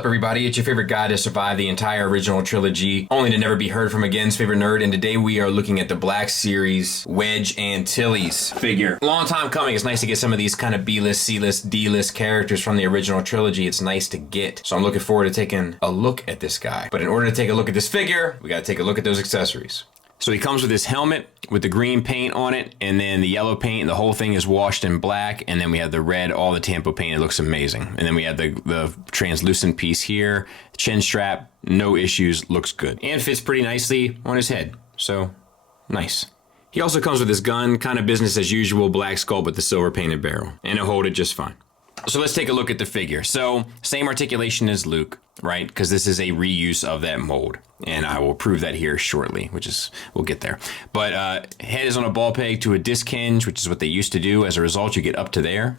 up, everybody? It's your favorite guy to survive the entire original trilogy, only to never be heard from again's favorite nerd, and today we are looking at the Black Series Wedge Antilles figure. Long time coming. It's nice to get some of these kind of B-list, C-list, D-list characters from the original trilogy. It's nice to get. So I'm looking forward to taking a look at this guy. But in order to take a look at this figure, we gotta take a look at those accessories. So he comes with his helmet with the green paint on it, and then the yellow paint, and the whole thing is washed in black, and then we have the red, all the Tampo paint. It looks amazing. And then we have the translucent piece here, chin strap, no issues, looks good. And fits pretty nicely on his head, so nice. He also comes with his gun, kind of business as usual, black sculpt with the silver painted barrel, and he'll hold it just fine. So let's take a look at the figure. So same articulation as Luke, right? Because this is a reuse of that mold. And I will prove that here shortly, which is, we'll get there. But head is on a ball peg to a disc hinge, which is what they used to do. As a result, you get up to there,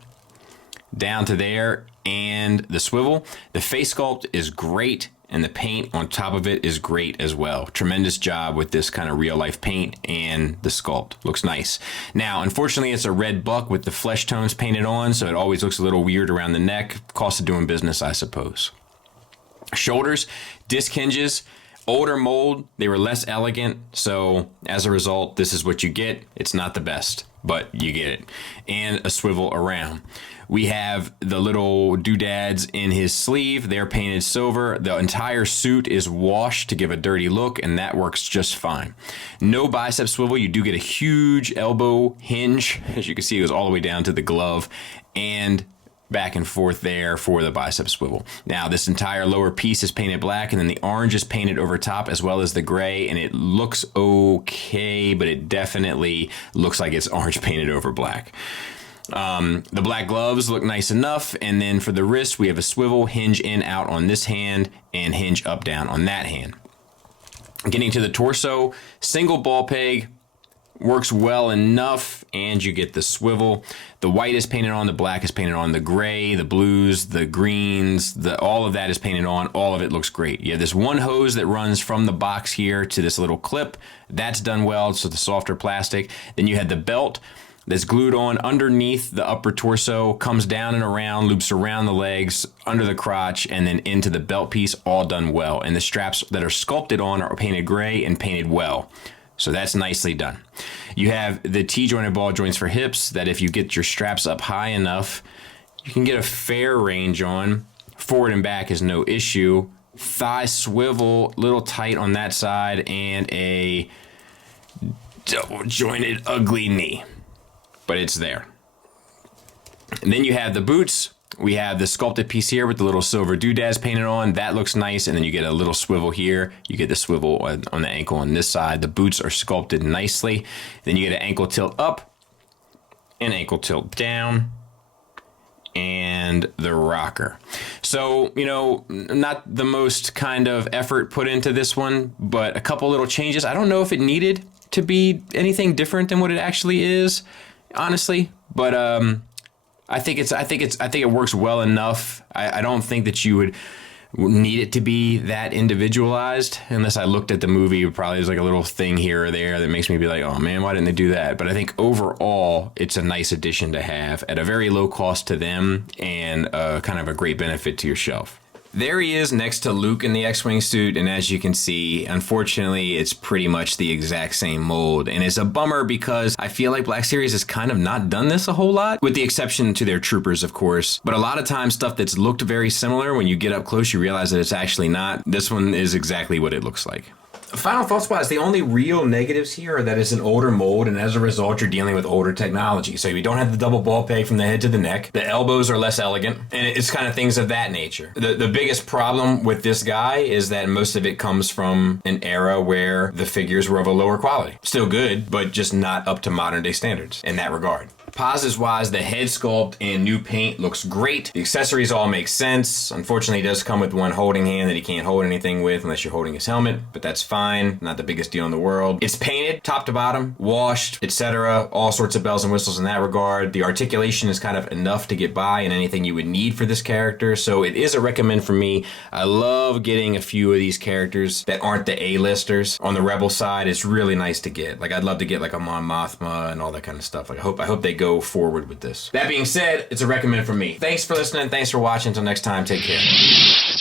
down to there, and the swivel. The face sculpt is great, and the paint on top of it is great as well. Tremendous job with this kind of real life paint, and the sculpt looks nice. Now, unfortunately, it's a red buck with the flesh tones painted on, so it always looks a little weird around the neck. Cost of doing business, I suppose. Shoulders, disc hinges, older mold, they were less elegant, so as a result, this is what you get. It's not the best, but you get it. And a swivel around. We have the little doodads in his sleeve. They're painted silver. The entire suit is washed to give a dirty look, and that works just fine. No bicep swivel. You do get a huge elbow hinge. As you can see, it goes all the way down to the glove, and back and forth there for the bicep swivel. Now, this entire lower piece is painted black, and then the orange is painted over top as well as the gray, and it looks okay, but it definitely looks like it's orange painted over black. The black gloves look nice enough, and then for the wrist, we have a swivel, hinge in, out on this hand, and hinge up, down on that hand. Getting to the torso, single ball peg, works well enough, and you get the swivel. The white is painted on, the black is painted on, the gray, the blues, the greens, all of that is painted on. All of it looks great. You have this one hose that runs from the box here to this little clip. That's done well, so the softer plastic. Then you had the belt that's glued on underneath the upper torso, comes down and around, loops around the legs, under the crotch, and then into the belt piece, all done well. And the straps that are sculpted on are painted gray and painted well. So that's nicely done. You have the T-jointed ball joints for hips that if you get your straps up high enough, you can get a fair range on. Forward and back is no issue. Thigh swivel, little tight on that side, and a double jointed ugly knee. But it's there. And then you have the boots. We have the sculpted piece here with the little silver doodads painted on. That looks nice. And then you get a little swivel here. You get the swivel on the ankle on this side. The boots are sculpted nicely. Then you get an ankle tilt up, an ankle tilt down, and the rocker. So, you know, not the most kind of effort put into this one, but a couple little changes. I don't know if it needed to be anything different than what it actually is, honestly, but I think it works well enough. I don't think that you would need it to be that individualized. Unless I looked at the movie, probably there's like a little thing here or there that makes me be like, oh man, why didn't they do that? But I think overall, it's a nice addition to have at a very low cost to them, and kind of a great benefit to your shelf. There he is next to Luke in the X-Wing suit, and as you can see, unfortunately, it's pretty much the exact same mold. And it's a bummer because I feel like Black Series has kind of not done this a whole lot, with the exception to their troopers, of course. But a lot of times, stuff that's looked very similar, when you get up close, you realize that it's actually not. This one is exactly what it looks like. Final thoughts wise, the only real negatives here are that it's an older mold, and as a result, you're dealing with older technology. So you don't have the double ball peg from the head to the neck. The elbows are less elegant, and it's kind of things of that nature. The biggest problem with this guy is that most of it comes from an era where the figures were of a lower quality. Still good, but just not up to modern day standards in that regard. Positives wise, the head sculpt and new paint looks great. The accessories all make sense. Unfortunately, it does come with one holding hand that he can't hold anything with unless you're holding his helmet, but that's fine. Not the biggest deal in the world. It's painted top to bottom, washed, etc. All sorts of bells and whistles in that regard. The articulation is kind of enough to get by in anything you would need for this character, so it is a recommend for me. I love getting a few of these characters that aren't the A-listers. On the Rebel side, it's really nice to get. Like, I'd love to get like a Mon Mothma and all that kind of stuff. Like, I hope they go forward with this. That being said, it's a recommend from me. Thanks for listening. Thanks for watching. Until next time, take care.